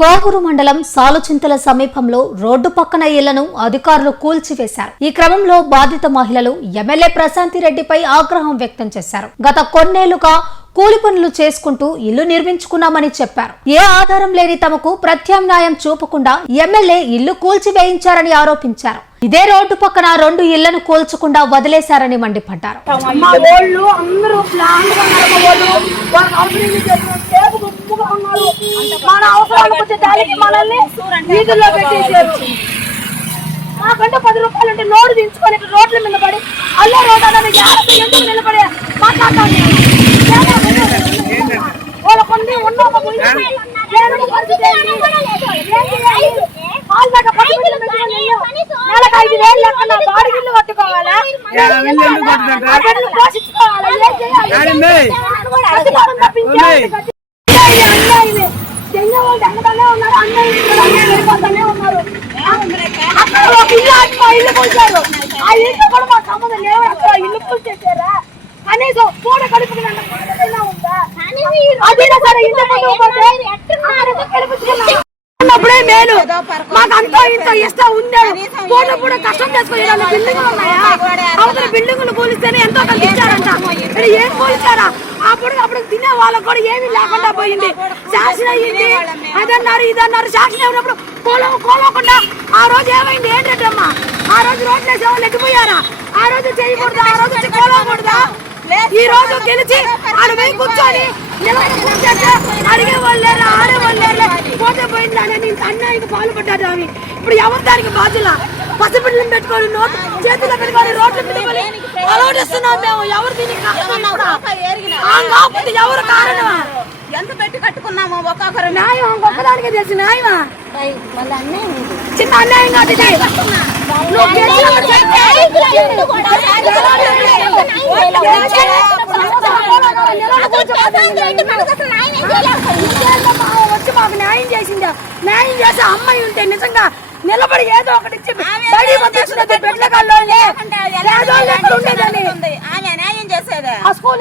కోవూరు మండలం సాలుచింతల సమీపంలో రోడ్డు పక్కన ఇళ్లను అధికారులు కూల్చివేశారు. ఈ క్రమంలో బాధిత మహిళలు ఎమ్మెల్యే ప్రశాంతి రెడ్డిపై ఆగ్రహం వ్యక్తం చేశారు. గత కొన్నేళ్లుగా కూలి పనులు చేసుకుంటూ ఇల్లు నిర్మించుకున్నామని చెప్పారు. ఏ ఆధారం లేని తమకు ప్రత్యామ్నాయం చూపకుండా ఎమ్మెల్యే ఇల్లు కూల్చివేయించారని ఆరోపించారు. ఇదే రోడ్డు పక్కన 2 ఇళ్లను కూల్చకుండా వదిలేశారని మండిపడ్డారు. నాకంటే 10 రూపాయలు అంటే లోడు దించుకొని రోడ్ల మీద పడి అల్లే రోడ్డు ఎందుకు నిలబడి మాట్లాడతాను. వాళ్ళ కొన్ని ఉన్న నెలకు 5,000 లెక్కన బాడిగిల్లు కట్టుకోవాలా, వెళ్ళిపోతానే ఉన్నారు. అక్కడ ఒక ఇల్లు ఇల్లు కూల్చారు. ఆ ఇల్లు కూడా మా సంబంధం లేవు. అక్కడ ఇల్లు కూల్చేసారా కనీసం పూట కడుపుకున్నా ఉందా? అదైనా సరే ఉన్నప్పుడే మేలు. మాకు అంతా ఇంత ఇష్టం ఉందా? పూట పూట కష్టం చేసుకుని బిల్డింగులు ఉన్నాయా? అవతల బిల్డింగులు కూలిస్తేనే ఎంతో కల్పించారంట. ఇక్కడ ఏం కూల్చారా? అప్పుడు తినే వాళ్ళకు కూడా ఏమీ లేకుండా పోయింది. శాసన అయ్యింది, అదన్నారు ఇదన్నారు. శాసన అయినప్పుడు కోలకుండా ఆ రోజు ఏమైంది? ఏంటమ్మా ఆ రోజు రోడ్లు వేసే వాళ్ళు ఎట్టిపోయారా? ఆ రోజు చేయకూడదా? ఆ రోజు కోలకూడదా? ఈ రోజు గెలిచి ఆడ పోయి కూర్చొని అడిగే వాళ్ళు ఆడేవాళ్ళు పోతే పోయింది అని ఇంత అన్యాయంగా పాల్పడ్డారు. అవి ఇప్పుడు ఎవరు దానికి బాధ్యుల? పసిపిల్లలు పెట్టుకొని చేతిలో పెట్టుకొని రోడ్ల మీద అలవాటిస్తున్నాం మేము. ఎవరు దీనికి ఎవరు కారణమా? ఎంత పెట్టి కట్టుకున్నాము ఒక్కొక్కరు. న్యాయం ఒక్కదానికే తెలిసి న్యాయమా? చిన్న అన్యాయం కాదు ఇది. వచ్చి మాకు న్యాయం చేసిందా? న్యాయం చేసే అమ్మాయి ఉంటే నిజంగా నిలబడి ఏదో ఒకటి ఇచ్చి బయట పంపిస్తున్నది. బిడ్డకాల్లో ఉండేదని ఆమె న్యాయం చేసేది. ఆ స్కూల్